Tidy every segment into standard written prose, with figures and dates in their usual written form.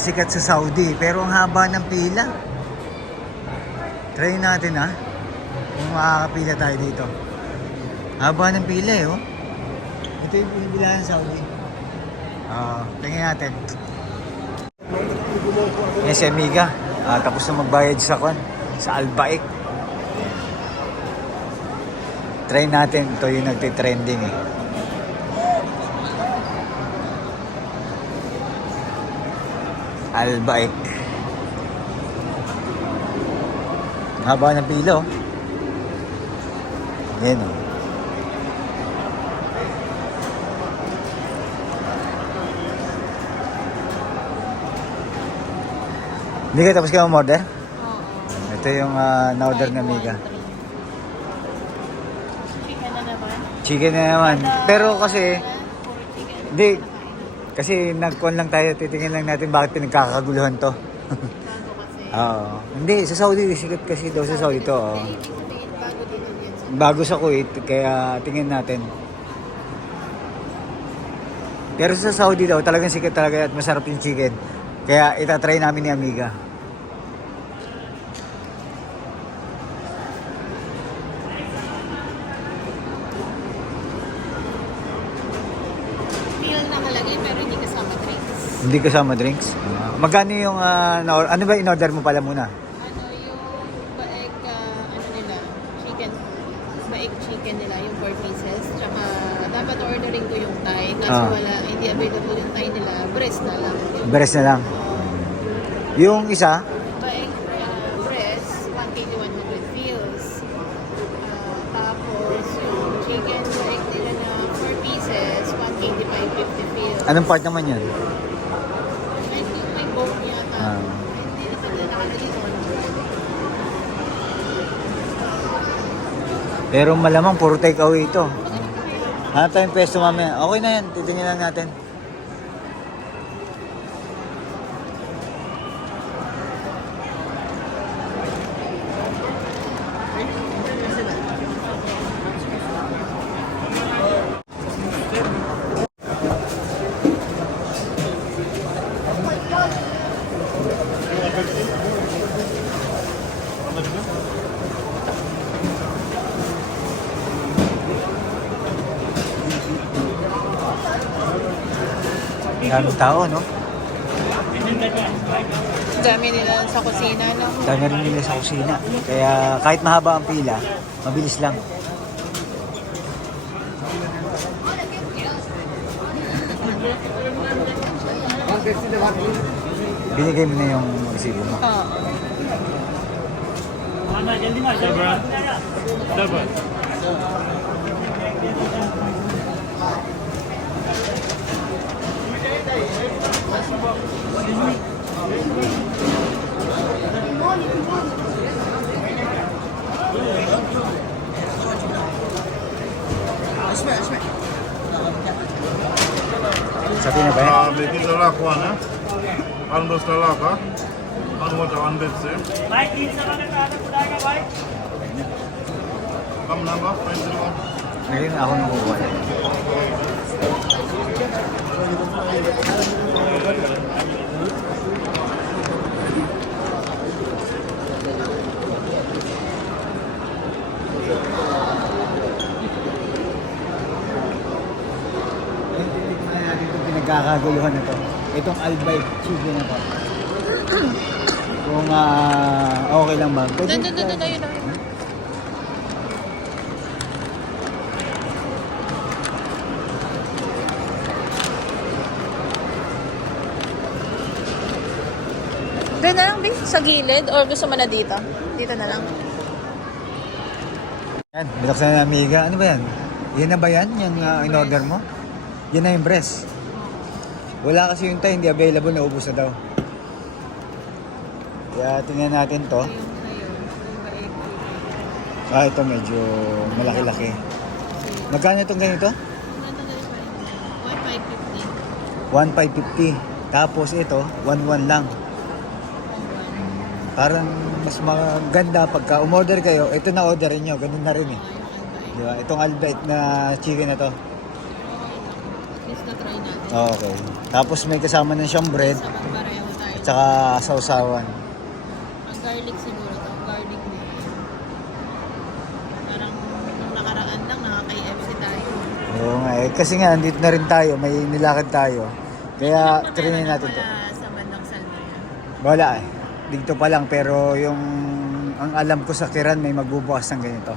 sikat sa Saudi. Pero ang haba ng pila. Try natin ha. Kung makakapila tayo dito. Haba ng pila eh oh. Ito yung pinipilahan sa Saudi. Tingnan natin. Yan si Amiga. Tapos na magbayad sa Al Baik. Try natin. Ito yung nagtitrending eh. Al Baik. Haba ng pila oh. Yan oh. Hindi ka tapos ka umorder? Oo. Ito yung na-order ng Amiga. Chicken na naman. Chicken na naman. Pero kasi, hindi. Kasi nag-con lang tayo, titingin lang natin bakit pinagkakaguluhan to. Bago kasi. Oo. Hindi, sa Saudi, sikat kasi daw sa Saudi to. Oh. Ibig sabihin, bago dito yan. Bago sa Kuwait, kaya tingin natin. Pero sa Saudi daw, talagang sikat talaga at masarap yung chicken. Kaya itatry namin ni Amiga. Meal nakalagay pero hindi kasama drinks. Hindi kasama drinks? Magkano yung, ano ba in-order mo pala muna? Ano yung baek, ano nila, chicken, baek chicken nila, yung 4 pieces. Tsaka dapat ordering ko yung Thai. Kaso wala, hindi available yung Thai nila. Breast na lang. Breast na lang. Yung isa? Baek breast, 1 kg 100 feels. Tapos yung chicken baek nila na 4 pieces, 1 kg 550 feels. Anong part naman yun? May bone yata. Hindi na sila nakalagay doon. Pero malamang puro take away ito. Hanap tayong pesto mamaya. Okay na yan, titingin lang natin. Daming tao, no? Dami nila sa kusina, no? Dami rin nila sa kusina. Kaya kahit mahaba ang pila, mabilis lang. Binigay mo na yung resibo mo. Oo. Sabi na ba yan? Making the last one, eh? Almost the last, huh? And what one bit say? Come number, 501. Ngayon ako nang kukuha. Pinagkakaguluhan na to. Itong Al Baik chicken na to. Kung okay lang ba? Doon, yun. Doon na lang, babe, sa gilid, or gusto mo na dito? Dito na lang. Yan, binuksan na ng Amiga. Ano ba yan? Yan na ba yan? Yung in-order mo? Yan na yung breast. Wala kasi yung Thai, hindi available, naubos na daw. Kaya tingnan natin to. Ito medyo malaki-laki. Magkano itong ganito? 1,550. Tapos ito, 1,1 lang. Parang mas maganda pagka umorder kayo, ito na orderin nyo, ganun na rin eh. Di ba? Itong Al Baik na chicken na to. At least na-try natin. Okay. Tapos may kasama na siyang bread. Sa pareho Tsaka sausawan. Ang garlic siguro to. Garlic na yun. Parang nung nakaraan lang, naka-KFC tayo. Oo nga eh. Kasi nga, andito na rin tayo. May nilakad tayo. Kaya, trinin natin to. Wala sa bandang Salmaya. Wala eh. Dito pa lang. Pero yung... Ang alam ko sa Kiran, may magbubukas ng ganito.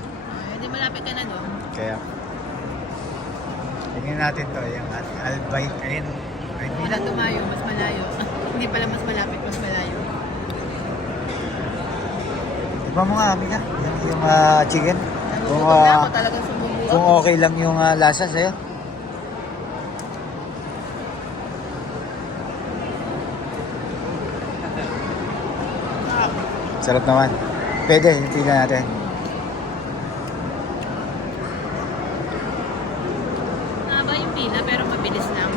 Hindi malapit ka na doon. Kaya... Tingnan natin to. Yung Albay. Ayun. Wala tumayo, mas malayo. Hindi pala mas malapit, mas malayo. Iba mo nga, amiga. Yung chicken. Kung, Nagugutom na ako talagang sumubuo. kung okay lang yung lasa sa'yo. Sarap naman. Pwede, yung pila natin. Haba yung pila pero mabilis lang.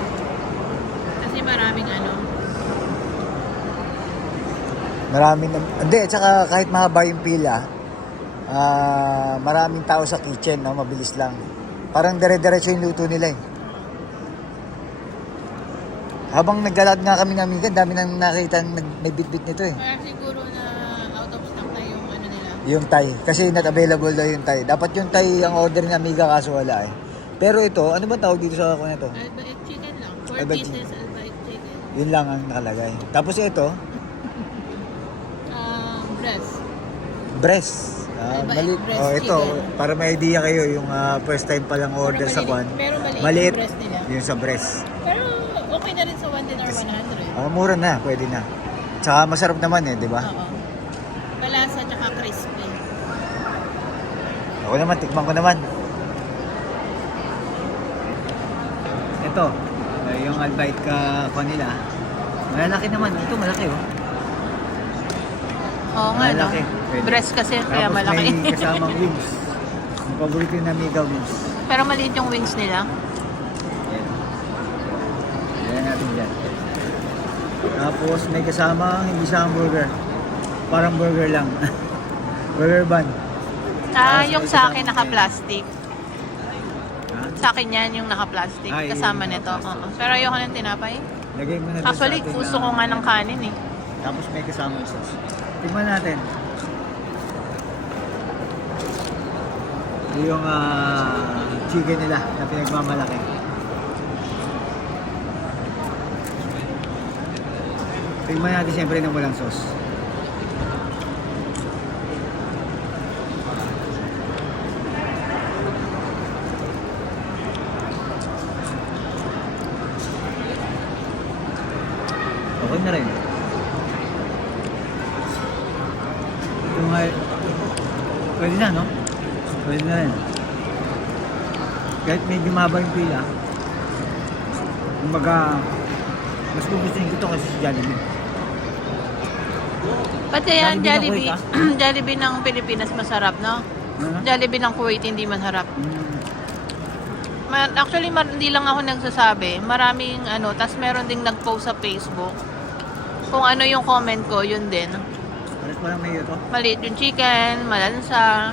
Kasi maraming ano. Maraming, hindi, tsaka kahit mahaba yung pila, maraming tao sa kitchen, no? Mabilis lang. Parang dire-diretso yung luto nila eh. Habang naglalakad nga kami ng amiga, dami nang nakita may bit-bit nito eh. Kaya siguro na out of stock na yung ano nila. Yung Thai. Kasi not available daw yung Thai. Dapat yung Thai ang order ni amiga kaso wala eh. Pero ito, ano ba tawag dito sa ako na ito? Albaik chicken lang. 4 Albaik pieces albaik chicken. Yun lang ang nakalagay. Tapos ito, Breast. breast. Albaik breast Oh, ito, chicken. para may idea kayo, yung first time pa lang order sa kwan. Pero maliit Maliit. yung breast nila. Yung sa breast. Pero okay na rin sa 1 din or 100. Mura na, pwede na. Tsaka masarap naman eh, di ba? Oo. Malasa tsaka crispy. Ako naman, tikman ko naman. Ito, yung albite ka nila. Malalaki naman. Ito malaki oh. Oo nga, no? Malaki. Pwede. Breast kasi, kaya Tapos malaki. may kasamang wings. Yung paborito yung amiga wings. Pero maliit yung wings nila. Yan. Yan natin dyan. Tapos may kasamang hindi siya hamburger. Parang burger lang. Burger bun. Yung sa akin naka-plastic. Ha? Sa akin yan yung naka-plastic. Ay, Kasama yung nito. naka-plastic. Oo. Pero ayoko ng tinapay. Lagay mo na doon Actually, sa atin gusto na- ko nga ng kanin eh. Tapos may kasamang sauce. Tingnan natin. Ito yung chicken nila na pinagmamalaki. Tingnan natin siyempre ng walang sauce. Okay na rin. Ito nga, pwede na, no? Pwede na rin. Kahit medyo mahaba yung pila, kumbaga, mas gugustuhin ko ito kasi si Jollibee. Pati yan, Jollibee ng Jollibee. Jollibee ng Pilipinas masarap, no? Ano? Jollibee ng Kuwait hindi masarap. Mm, Actually, hindi lang ako nagsasabi. Maraming ano, tas meron ding nag-post sa Facebook. Kung ano yung comment ko, yun din. pares parang may ito. Maliit yung chicken, malansa.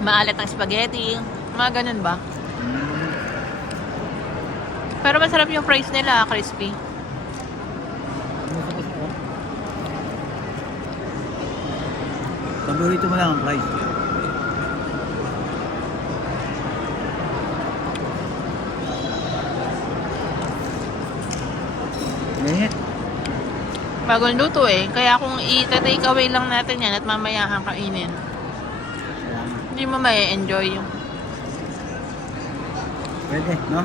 Maalat ang spaghetti. Mga ganun ba? Mm, Pero masarap yung fries nila, crispy. gusto ko. Paborito mo lang ang fries. Ganyan. Bagong luto eh. Kaya kung i-take away lang natin yan at mamaya kakainin, hindi mo ma-enjoy. Pwede, no?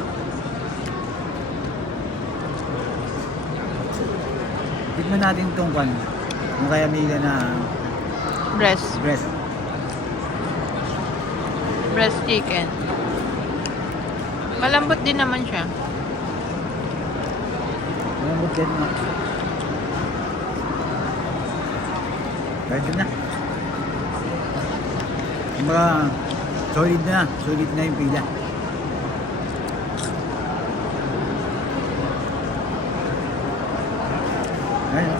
Tikman natin itong kwan. Yung kaya amiga na Breast. breast. Breast chicken. Malambot din naman siya. Malambot din, no? Pwede na. Kumbaga, solid na. Solid na yung pila. Ayun.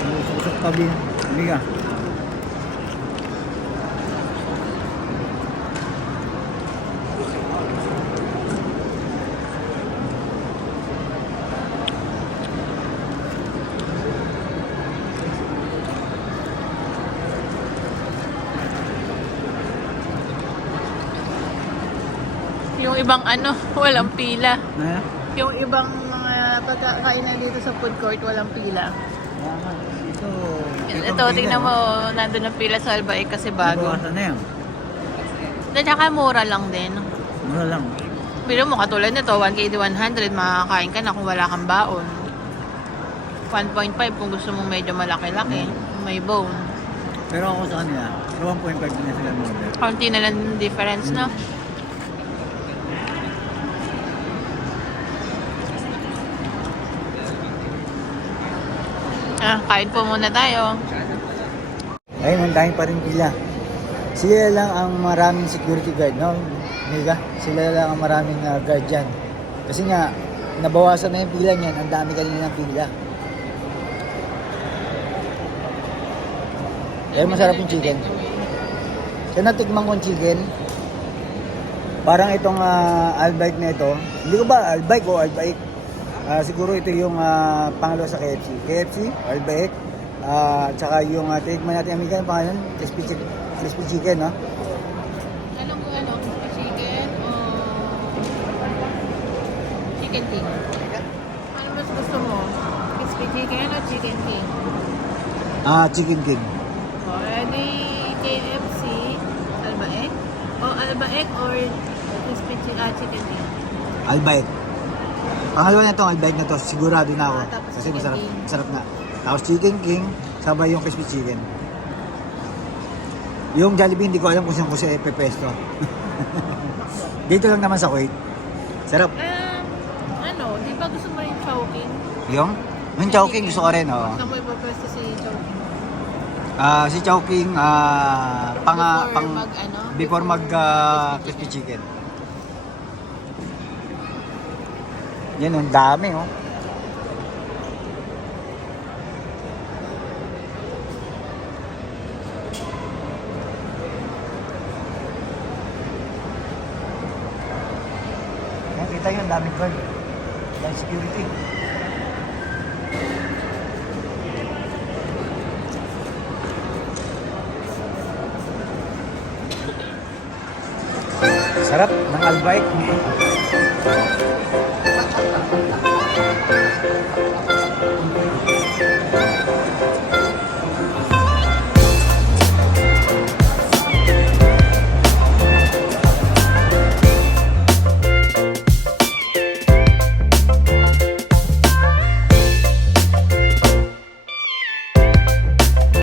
Usok-usok tabi. Amiga. Yung ibang ano, walang pila. Na? Yung ibang mga pagkakainan dito sa food court, walang pila. Ito, tingnan mo, nandun ang pila sa Albaik kasi bago. Bawasan na yan. At saka mura lang din. Mura lang. Pero mo, katulad nito, 1KD 100, makakain ka na kung wala kang baon. 1.5 kung gusto mong medyo malaki-laki, may bone. Pero ako sa kanila, 1.5 na sila muna. Kaunti na lang difference, no? Kain po muna tayo. Ayun, ang dahil pa rin pila. Sila lang ang maraming security guard, no? Mega, sila lang ang maraming guard dyan. Kasi nga, nabawasan na yung pila niyan. Ang dami kanina ng pila. Eh, masarap yung chicken. Kaya natikman ko yung chicken. Parang itong Albaik na ito. Hindi ko ba Albaik o Albaik? Siguro ito yung pangalawa sa KFC. KFC, Albaik. Tsaka yung tikman natin ang mga pangalan, crispy chicken, no? Alam ko ano, chicken o chicken king? Ano mas gusto mo? Crispy chicken o chicken king? Chicken king. O, edi KFC, Albaik? O Albaik or crispy chicken king? Albaik. Pangalawa na itong Albaik na to, sigurado na ako. Tapos Kasi chicken masarap, king. masarap na. Tapos chicken king, sabay yung crispy chicken. Yung Jollibee, hindi ko alam kung saan ko siya ipepesto. Dito lang naman sa Kuwait. Sarap. Ano, di ba gusto mo rin chowking? Yung? Yung Chowking gusto ko rin, oo. Gusto mo ipapwesto si chowking? Si Chowking, Before mag, crispy chicken. Yan, ang dami, oh. Kita nyo, ang daming guard. Ang security. Sarap ng Albaik.